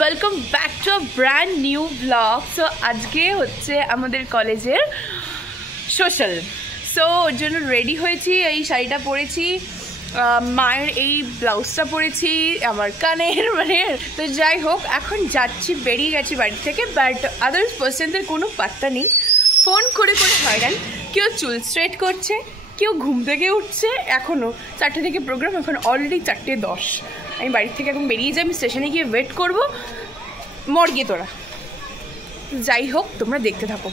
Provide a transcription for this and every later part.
Welcome back to a brand new blog. So আজকে হচ্ছে আমাদের কলেজের সোশ্যাল, সো ওর জন্য রেডি হয়েছি। এই শাড়িটা পরেছি, মায়ের এই ব্লাউজটা পরেছি, আমার কানের তো যাই হোক এখন যাচ্ছি, বেরিয়ে গেছি বাড়ি থেকে। বাট আদার্স পার্সনদের কোনো পাত্তা নেই, ফোন করে করে হয়রান। কেউ চুল স্ট্রেট করছে, কেউ ঘুম থেকে উঠছে। এখনও 4টে থেকে প্রোগ্রাম, এখন অলরেডি 4:10। আমি বাড়ি থেকে এখন বেরিয়ে যাই, আমি স্টেশনে গিয়ে ওয়েট করবো। মর গিয়ে তোরা, যাই হোক তোমরা দেখতে থাকো।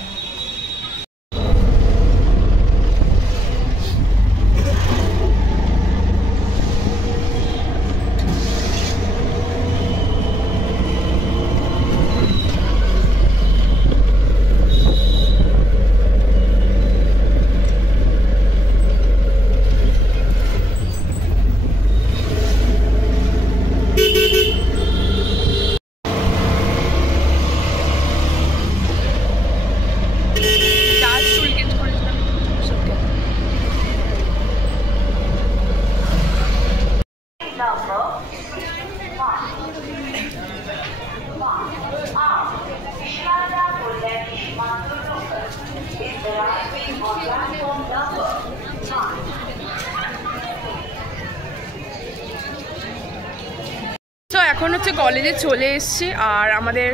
তো এখন হচ্ছে কলেজে চলে এসছি, আর আমাদের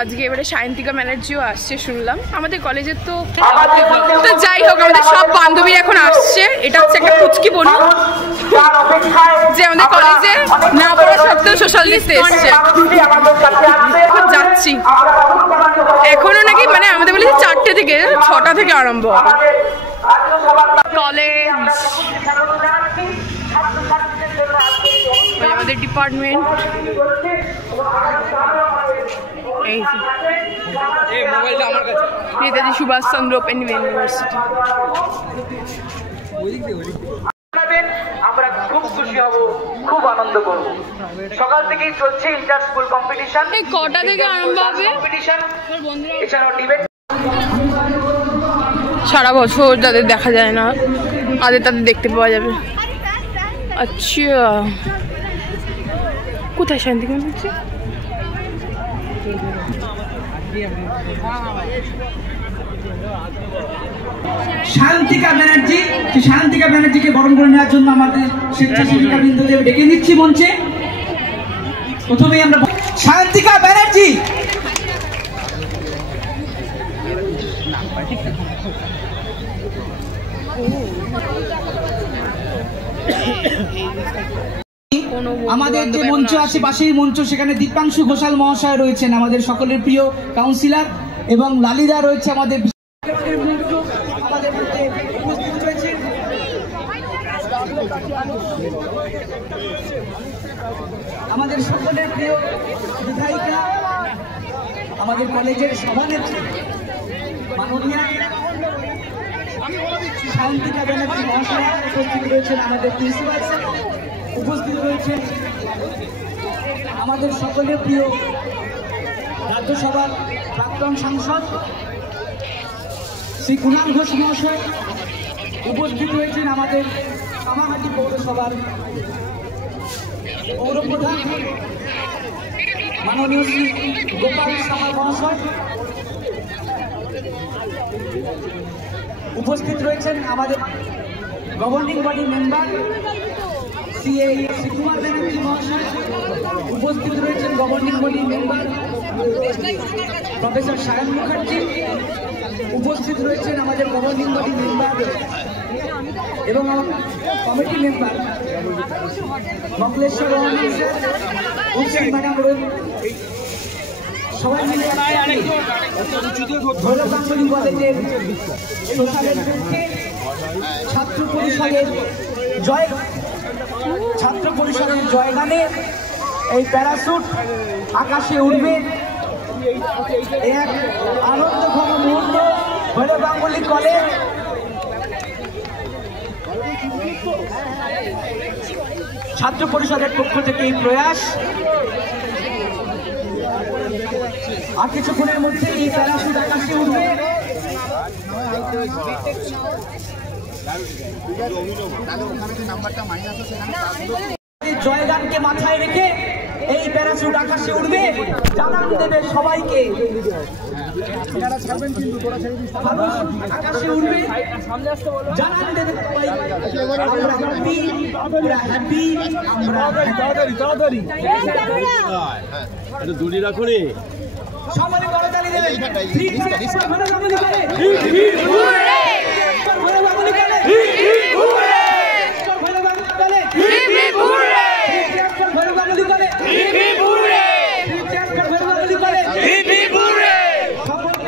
আজকে এবারে সায়ন্তিকা ব্যানার্জিও আসছে শুনলাম আমাদের কলেজের। তো যাই হোক আমাদের সব বান্ধবী এখন আসছে। এটা হচ্ছে একটা পুচকি বনু যে আমাদের কলেজে না পড়া সত্ত্বেও সোশ্যাল লিস্টে এসছে। যাচ্ছি এখনো নাকি আমাদের বলেছে 4টে থেকে 6টা থেকে আরম্ভ কলেজ। আমাদের department Netaji Subhashchandra open university. আমরা খুব খুশি হব, খুব আনন্দ করব। সকাল থেকেই চলছে ইন্টার স্কুল কম্পিটিশন। কটা থেকে আরম্ভ হবে? এছাড়াও ডিবেট। সারা বছর যাদের দেখা যায় না আদের তাদের দেখতে পাওয়া যাবে। আচ্ছা কোথায় শান্তিকা হচ্ছে? শান্তিকা ব্যানার্জি, শান্তিকা ব্যানার্জিকে বরণ করে নেওয়ার জন্য আমাদের স্বেচ্ছাসেবিকা বৃন্দদের ডেকে নিচ্ছি মঞ্চে। প্রথমেই আমরা শান্তিকা ব্যানার্জি। আমাদের যে মঞ্চ আছে পাশেই মঞ্চ, সেখানে দীপাংশু ঘোষাল মহাশয় রয়েছেন, আমাদের সকলের প্রিয় কাউন্সিলর, এবং লালিদা রয়েছে আমাদের উপস্থিত রয়েছে। আমাদের সকলের প্রিয় বিধায়িকা, আমাদের কলেজের সভানেত্রী মাননীয়া শান্তিকা ব্যানার্জি মহাশয় উপস্থিত রয়েছেন। আমাদের প্রিন্সিপাল স্যার উপস্থিত রয়েছেন। আমাদের সকলের প্রিয় রাজ্যসভার প্রাক্তন সাংসদ শ্রী কুণাল ঘোষ মহাশয় উপস্থিত রয়েছেন। আমাদের কামাহাটি পৌরসভার পৌরপ্রধান মাননীয় শ্রী গোপাল সাহা মহাশয় উপস্থিত রয়েছেন। আমাদের governing body member Shri Kumar Banerjee মহাশয় উপস্থিত রয়েছেন। Governing body member professor Sayan Mukherjee উপস্থিত রয়েছেন। আমাদের গভর্নিং বডি মেম্বার এবং কমিটি মেম্বার মকলেশ্বর ম্যাডাম সবাই মিলে ভৈরব গাঙ্গুলী কলেজের ছাত্র পরিষদের জয়গানে এই প্যারাশুট আকাশে উঠবে। এক আনন্দঘন মুহূর্ত ভৈরব গাঙ্গুলী কলেজ ছাত্র পরিষদের পক্ষ থেকে এই প্রয়াস। আর কিছুক্ষণের মধ্যে এই প্যারাশুট আকাশে উঠবে। জয়গানকে মাথায় রেখে এই প্যারাসুট আকাশে উঠবে, জানান দেবে সবাইকে। আকাশে উঠবে, জানান দেবে আমরা হ্যাপি, আমরা হ্যাপি, আমরা তাড়াতাড়ি দূরে রাখো রে। সবাই করতালি দেবে।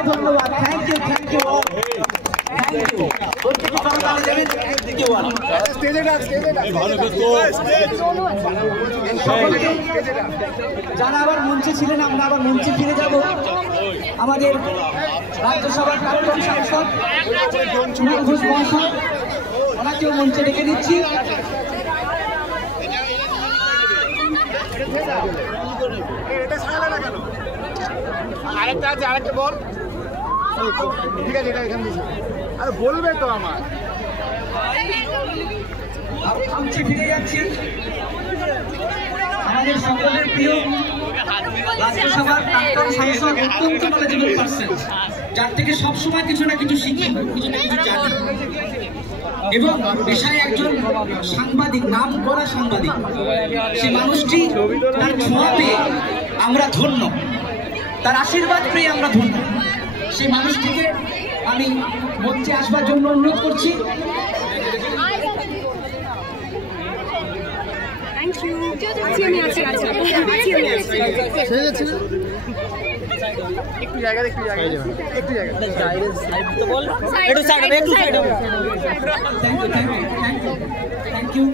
ধন্যবাদ, thank you, thank you, thank you. যারা আবার মঞ্চে ছিলেন, আমরা আবার মঞ্চে ফিরে যাব। আমাদের রাজ্যসভার প্রাক্তন সাংসদ সুনীল ঘোষ মহাশয়, ওনাকেও মঞ্চে ডেকে দিচ্ছি। আরেকটা আছে, আরেকটা বল। ঠিক আছে, এটা এখানে আরে বলবে তো আমার। মঞ্চে ফিরে যাচ্ছি আমাদের সকলের প্রিয় রাজ্যসভার প্রাক্তন সাংসদ, অত্যন্ত নলেজেবল পারসন, যার থেকে সবসময় কিছু না কিছু শিখি, কিছু না কিছু জানি, এবং পেশায় একজন সাংবাদিক, নাম করা সাংবাদিক। সে মানুষটি তার ছোঁয়া পেয়ে আমরা ধন্য, তার আশীর্বাদ পেয়ে আমরা ধন্য। সেই মানুষটিকে আমি মঞ্চে আসবার জন্য অনুরোধ করছি। একটু জায়গা, একটু জায়গা, একটু জায়গা। Thank you.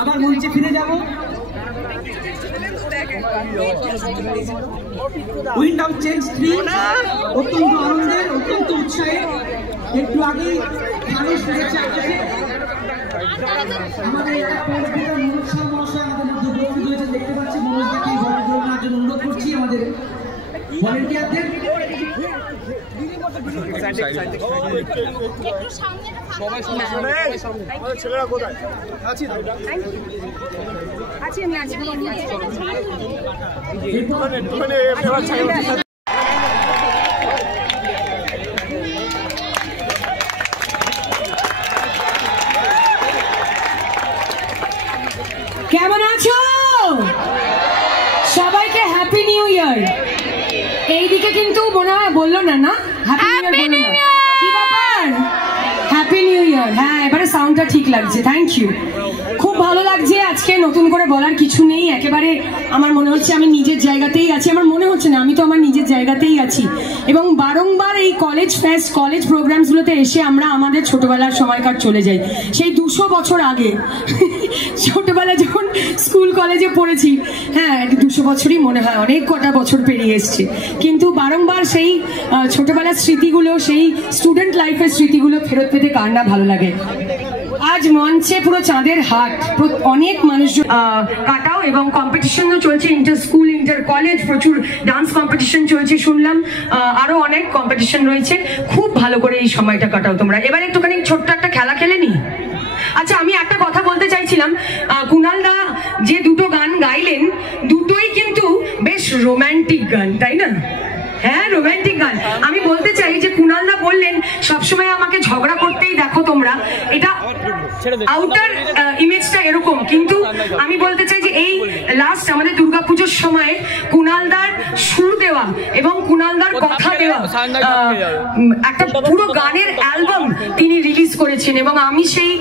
আবার মঞ্চে ফিরে যাব। উইন্ড অফ চেঞ্জ 3 অত্যন্ত আনন্দের, অত্যন্ত উৎসাহের। একটু আগেই মানুষ ফিরেছে আকাশে। আমাদের মনোজ শাহ মহাশয় আমাদের মধ্যে উপস্থিত হয়েছে, দেখতে পাচ্ছি। মনোজদাকে গল্প নেওয়ার জন্য অনুরোধ করছি আমাদের ভলেন্টিয়ারদের। ছেলেরা কোথায় আছি? কেমন আছো সবাইকে? হ্যাপি নিউ ইয়ার। এইদিকে কিন্তু মনে হয় বললো না, না হ্যাপি নিউ ইয়ার। কি ব্যাপার? Happy new year. হ্যাঁ, এবারে সাউন্ডটা ঠিক লাগছে। Thank you. খুব ভালো লাগছে। আজকে নতুন করে বলার কিছু নেই, একেবারে আমার মনে হচ্ছে আমি নিজের জায়গাতেই আছি। আমার মনে হচ্ছে না, আমি তো আমার নিজের জায়গাতেই আছি। এবং বারংবার এই কলেজ ফেস্ট, কলেজ প্রোগ্রামসগুলোতে এসে আমরা আমাদের ছোটবেলার সময়কার চলে যাই। সেই 200 বছর আগে ছোটবেলা যখন স্কুল কলেজে পড়েছি, হ্যাঁ 200 বছরই মনে হয়, অনেক কটা বছর পেরিয়ে এসছে। কিন্তু বারংবার সেই ছোটবেলার স্মৃতিগুলো, সেই স্টুডেন্ট লাইফের স্মৃতিগুলো ফেরত পেতে কার না ভালো লাগে। আজ মঞ্চে পুরো চাঁদের হাট, অনেক মানুষ কাটাও, এবং কম্পিটিশনও চলছে, ইন্টার স্কুল, ইন্টার কলেজ, প্রচুর ডান্স কম্পিটিশন চলছে শুনলাম, আরো অনেক কম্পিটিশন রয়েছে। খুব ভালো করে এই সময়টা কাটাও তোমরা। এবার একটুখানি ছোট্ট একটা খেলা খেলে নি। আচ্ছা, আমি একটা কথা বলতে চাইছিলাম, কুনাল দা যে দুটো গান গাইলেন, দুটোই কিন্তু বেশ রোম্যান্টিক গান, তাই না? হ্যাঁ, রোম্যান্টিক গান। আমি বলতে চাই যে কুনাল দা বললেন সবসময় আমাকে ঝগড়া করতেই দেখো তোমরা, এটা আউটার ইমেজটা এরকম, কিন্তু আমি বলতে চাই যে এই লাস্ট আমাদের দুর্গাপুজোর সময় কুনালদার সুর দেওয়া এবং কুনালদার কথা দেওয়া একটা পুরো গানের অ্যালবাম তিনি রিলিজ করেছেন, এবং আমি সেই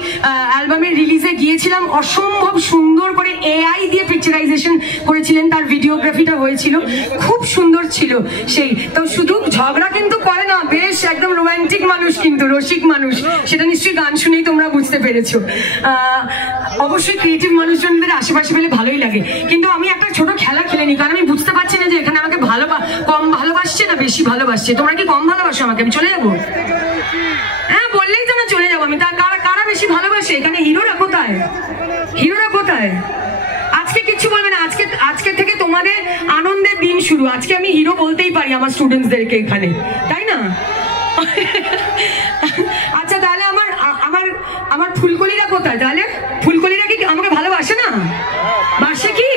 অ্যালবামের রিলিজে গিয়েছিলাম। অসম্ভব সুন্দর করে এআই দিয়ে পিকচারাইজেশন করেছিলেন, তার ভিডিওগ্রাফিটা হয়েছিল, খুব সুন্দর ছিল সেই। তো শুধু ঝগড়া কিন্তু করে না, বেশ একদম রোম্যান্টিক মানুষ, কিন্তু রসিক মানুষ, সেটা নিশ্চয়ই গান শুনেই তোমরা বুঝতে পেরেছো। অবশ্যই ক্রিয়েটিভ মানুষজনদের আশেপাশে পেলে ভালোই লাগে। কিন্তু আমি একটা ছোট খেলা খেলে নি, কারণ আমি বুঝতে পারছি না যে এখানে আমাকে কম ভালোবাসছে না বেশি ভালোবাসছে। তোমরা কি কম ভালোবাসো আমাকে? আমি চলে যাবো? হ্যাঁ, বললেই তো না চলে যাবো আমি। তা কারা বেশি ভালোবাসে এখানে? হিরোরা কোথায়? হিরোরা কোথায়? আজকে কিচ্ছু বলবে না, আজকে থেকে তোমাদের আনন্দের দিন শুরু। আজকে আমি হিরো বলতেই পারি আমার স্টুডেন্টসদেরকে এখানে, তাই না? আচ্ছা, তাহলে আমার ফুলকলিরা কোথায়? তাহলে ফুলকলিরা কি আমাকে ভালোবাসে না? বাসে কি?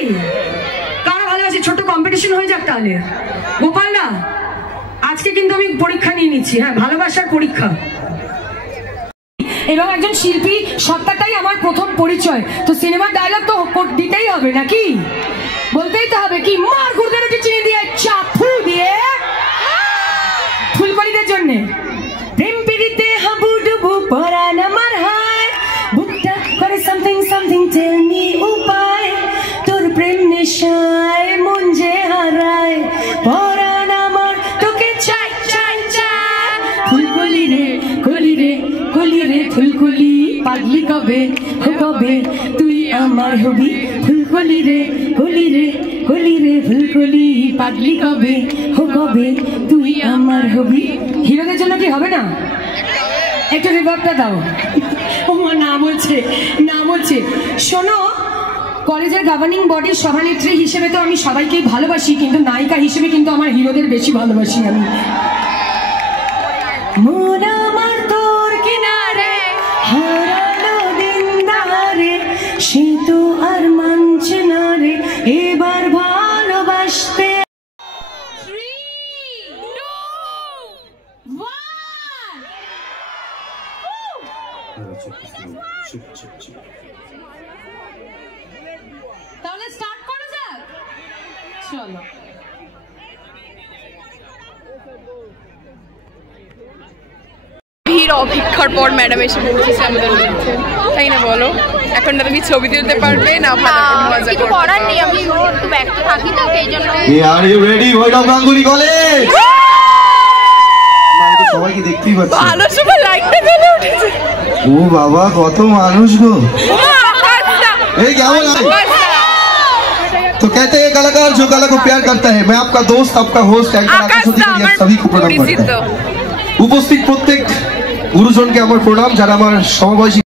কম্পিটিশন হয়ে যাক তাহলে। গোপালদা আজকে কিন্তু আমি পরীক্ষা নিয়ে নিচ্ছি, হ্যাঁ ভালোবাসার পরীক্ষা। এবং একজন শিল্পী সত্তাটাই আমার প্রথম পরিচয়, তো সিনেমার ডায়লগ তো দিতেই হবে নাকি, বলতেই তো হবে কি, মার গুর্দের একটু চিনি দিয়ে চাপু দিয়ে ফুলকলিদের জন্য। প্রেম পিড়িতে হাবুডুবু পরাণ আমার হায়, বুকটা করে সামথিং সামথিং টেল মি উপায়, তোর প্রেম নেশায় মন যে হারায়, পরাণ আমার তোকে চাই চাই চাই। ফুলকলি রে কলি রে কলি রে ফুলকলি, পাগলি কবে কবে তুই আমার হবি, ফুলকলি রে কলি রে কলি রে ফুলকলি, পাগলি কবে কবে তুই আমার হবি। হিরোদের জন্য কি হবে না, একটু রিভার্বটা দাও। ও নাম হচ্ছে শোনো, কলেজের গভর্নিং বডির সভানেত্রী হিসেবে তো আমি সবাইকেই ভালোবাসি, কিন্তু নায়িকা হিসেবে কিন্তু আমার হিরোদের বেশি ভালোবাসি আমি। মন আমার তোর কিনারে হারালো দিন দারে, সে তো আর মানছে না রে এবার ভালোবাসতে। তাহলে স্টার্ট করা যাক, চলো। ভিড় অপেক্ষার পর ম্যাডাম এসে পৌঁছেছে আমাদের মধ্যে, তাই না বলো? এখন না তুমি ছবি তুলতে পারবে না, মজা কিছু করার নেই, আমি একটু ব্যস্ত থাকি তো সেই জন্য। Are you ready Bhairab Ganguly college? আমি তো সবাইকে দেখতেই পাচ্ছি, ভালো সময় লাইটটা জ্বলে উঠেছে। ও বাবা কত মানুষ গো, এই কেমন আছে? तो कहते हैं कलाकार जो कला को प्यार करता है। मैं आपका दोस्त, आपका होस्ट सभी को प्रणाम करता हूं। উপস্থিত প্রত্যেক গুরুজনকে আমার প্রণাম, যারা আমার সমবয়সী।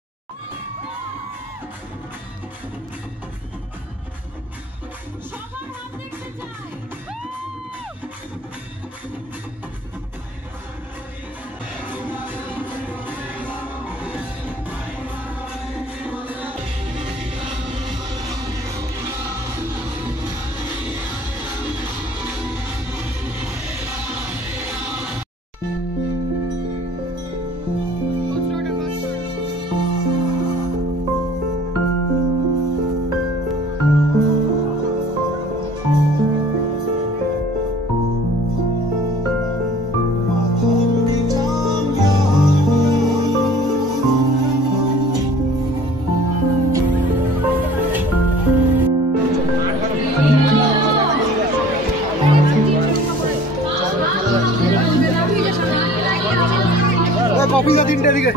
অফিসা তিনটে দিকে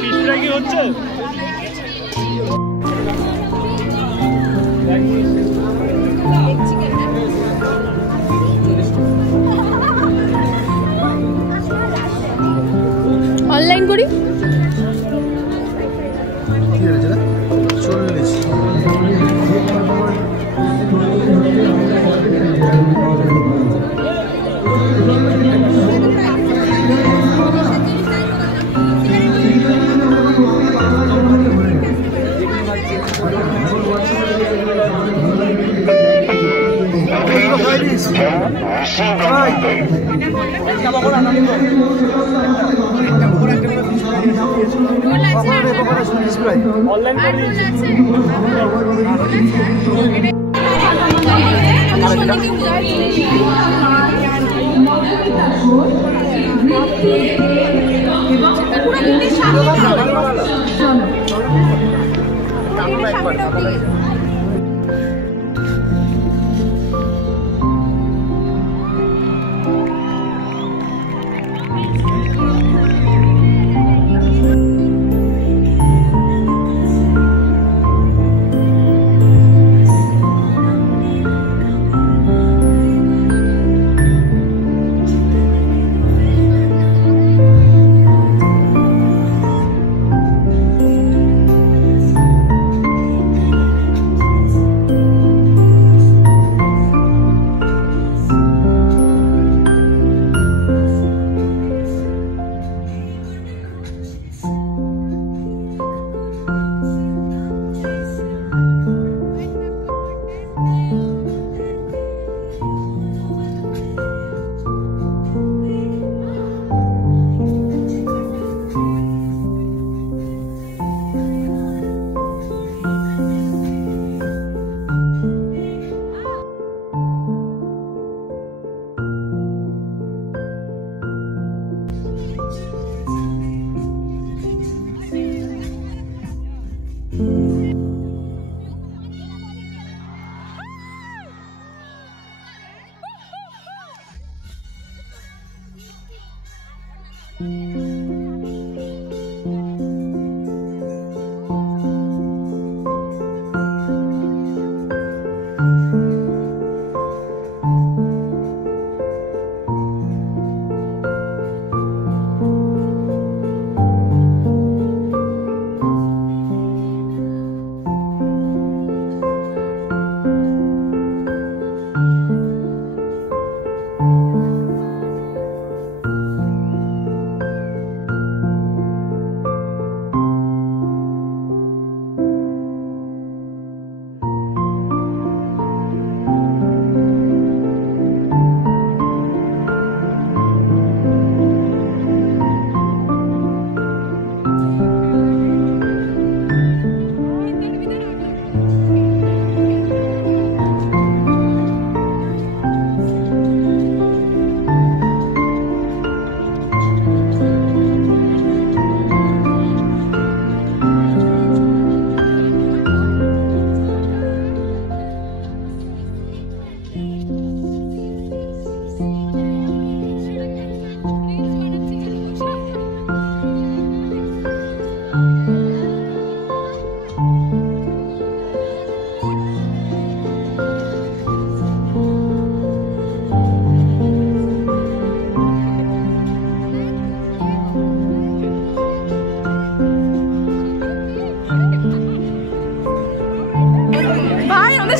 ফিশ ফ্রাই কি হচ্ছে? অনলাইন করি।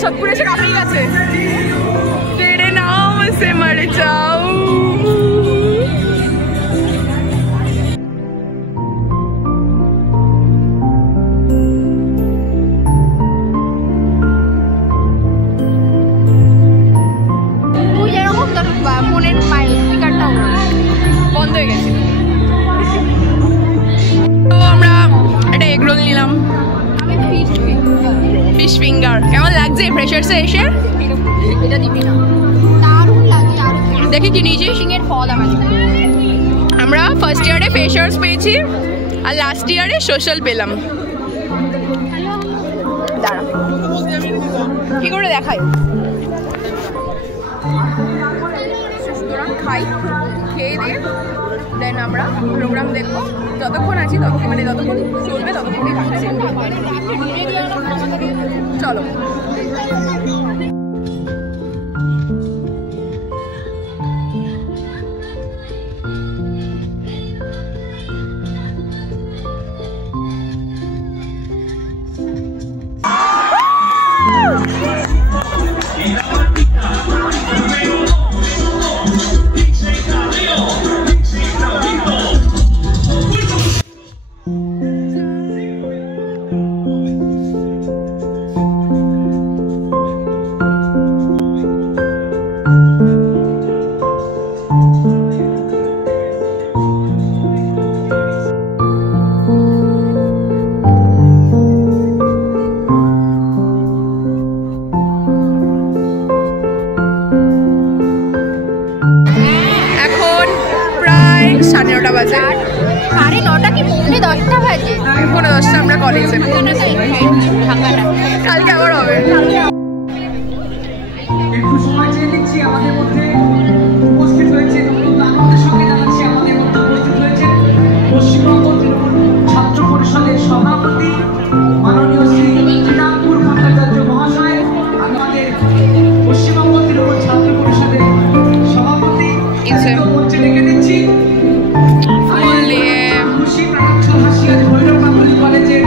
সবপুরে এসে কাঁপিয়ে গেছে। তেরে নাম সে মর যাও। তুই যেরকম তোর ফোনের স্পিকারটা বন্ধ হয়ে গেছে। তো আমরা একটা এগ রোল নিলাম, ফিশ ফিঙ্গার। কেমন লাগছে ফ্রেশার্সে এসে? এটা দিবি না, দারুণ লাগে। আর দেখি কি নিয়েছিস? সিংয়ের ফল আমরা ফার্স্ট ইয়ারে ফ্রেশার্স পেয়েছি আর লাস্ট ইয়ারে সোশ্যাল পেলাম। দাঁড়া কি করে দেখাই, সুতরাং খাই, খেয়ে দিয়ে দেন আমরা প্রোগ্রাম দেখবো। যতক্ষণ আছি ততক্ষণ, মানে যতক্ষণ চলবে ততক্ষণই থাকছে। চলো। সাড়ে 9টা বাজে। 9:30 কি পৌনে 10টা বাজে? পৌনে 10টা আমরা কলেজে। কালকে আবার হবে। একটু সময় চেয়ে নিচ্ছি। আমাদের মধ্যে উপস্থিত হয়েছে, আনন্দের সঙ্গে জানাচ্ছি, আমাদের মধ্যে উপস্থিত হয়েছে পশ্চিমবঙ্গ তৃণমূল ছাত্র পরিষদের সভাপতি মাননীয় শ্রী তৃণাঙ্কুর ভট্টাচার্য মহাশয়, আমাদের পশ্চিমবঙ্গ তৃণমূল ছাত্র পরিষদের সভাপতি মঞ্চে ডেকে দিচ্ছি। খুশি প্রাণোচ্ছল হাসি আজ ভৈরব কাপুরি কলেজের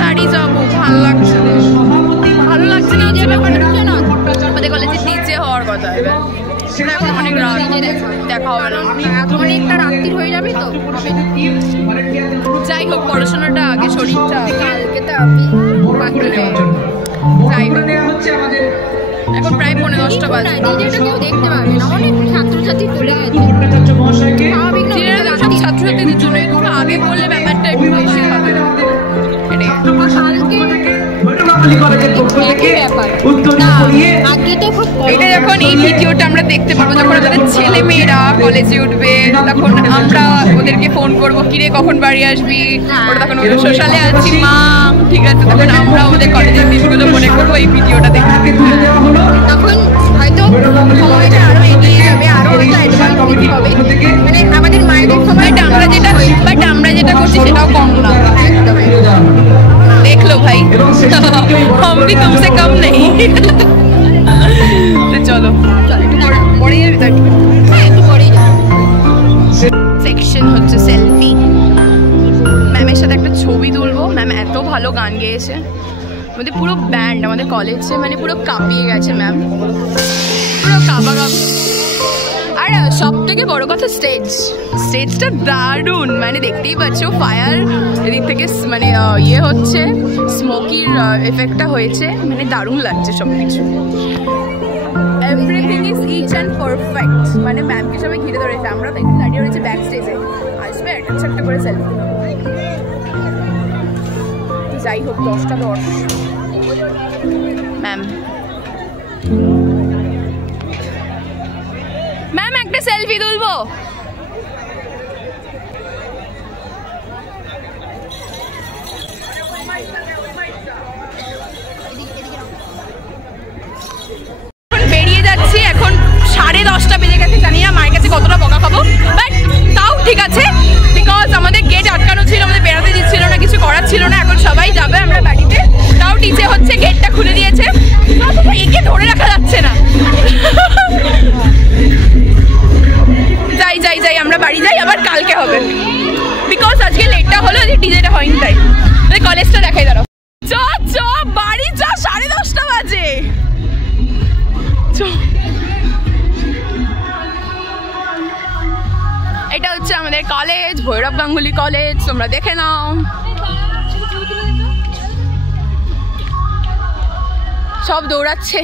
বাড়ি যাবো, ভালো লাগছে। ভালো লাগছে না যে ব্যাপারটা না, আমাদের কলেজে ডিজে হওয়ার কথা। এবার সেটা এখন অনেক রাত, দেখা হবে না, অনেকটা রাত্রি হয়ে যাবে তো। যাই হোক, পড়াশোনাটা আগে, শরীরটা কালকে তো আমি যাই হোক। এখন প্রায় পৌনে 10টা বাজে। ডিজেটা কেউ দেখতে পাবে না, অনেক ছাত্রছাত্রী চলে গেছে। সব ছাত্রছাত্রীদের জন্য একটু আগে করলে ব্যাপারটা একটু বেশি হবে। এটা যখন এই ভিডিওটা আমরা দেখতে পাবো, যখন আমাদের ছেলে মেয়েরা কলেজে উঠবে, তখন আমরা ওদেরকে ফোন করবো, কিরে কখন বাড়ি আসবি, ওরা তখন ওদের সোশ্যালে আছি মা, ঠিক আছে, তখন আমরা ওদের কলেজের দিনগুলো মনে করবো এই ভিডিওটা দেখতে। তখন হয়তো সময়টা আরো এগিয়ে যাবে, আরো হয়তো অ্যাডভান্স হবে, মানে আমাদের মায়েদের যেটা করছি সেটাও কম না। देख लो भाई हम भी तुमसे कम नहीं। तो चलो সেকশন হচ্ছে সেলফি। ম্যামের সাথে একটা ছবি তুলবো। ম্যাম এত ভালো গান গেয়েছে, আমাদের পুরো ব্যান্ড আমাদের কলেজে মানে পুরো কাঁপিয়ে গেছে ম্যাম, পুরো কাঁপাকাঁপি। আর সব থেকে বড় কথা স্টেজটা দারুণ, মানে দেখতেই পাচ্ছ ফায়ার এদিক থেকে মানে ইয়ে হচ্ছে, স্মোকির এফেক্টটা হয়েছে, মানে দারুণ লাগছে সব কিছু। Everything is each and perfect. মানে ম্যামকে সবাই ঘিরে ধরেছে, আমরা দেখি দাঁড়িয়ে রয়েছে ব্যাক স্টেজে, আসবে একটা করে সেলফি। যাই হোক 10টা 10। ম্যাম একটা সেলফি তুলবো। বেরিয়ে যাচ্ছি, এখন 10:30 বেজে গেছে। জানি না মায়ের কাছে কতটা বকা খাবো, বাট তাও ঠিক আছে, বিকজ আমাদের গেট আটকানো ছিল, আমাদের বেরোতে দিচ্ছিল না, কিছু করার ছিল না। এখন সবাই যাবে আমরা বাড়িতে, তাও টিচে হচ্ছে গেটটা খুলে দিয়েছে, একে ধরে রাখা যাচ্ছে না। যাই আমরা বাড়ি যাই, আবার কালকে হবে, বিকজ আজকে লেটটা হলো, ডিজেটা হয়নি, তাই কলেজটা দেখাই দাঁড়াও। চ বাড়ি যা, 10:30 বাজে। এটা হচ্ছে আমাদের কলেজ, ভৈরব গাঙ্গুলি কলেজ, তোমরা দেখে নাও। সব দৌড়াচ্ছে।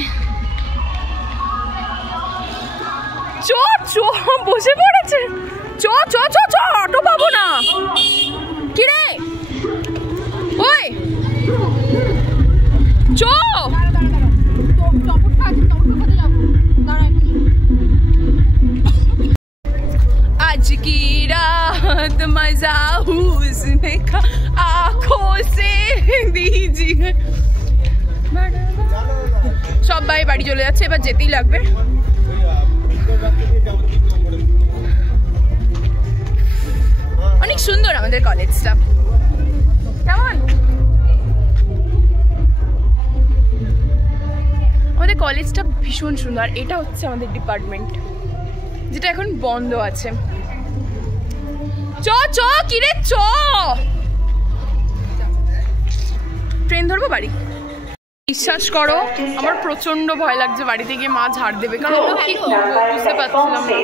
বসে পড়েছে। অটো পাবো না। কিরে ওই आज की रात मजा उसने का आँखों से दीजिए। সবাই বাড়ি চলে যাচ্ছে, এবার যেতেই লাগবে। অনেক সুন্দর আমাদের কলেজটা, কেমন? আমাদের কলেজটা ভীষণ সুন্দর। এটা হচ্ছে আমাদের ডিপার্টমেন্ট, যেটা এখন বন্ধ আছে। কিরে ট্রেন ধরবো বাড়ি। বিশ্বাস করো আমার প্রচন্ড ভয় লাগছে বাড়িতে গিয়ে মা ঝাড় দেবে, কারণ কি করবো বুঝতে পারছিলাম না।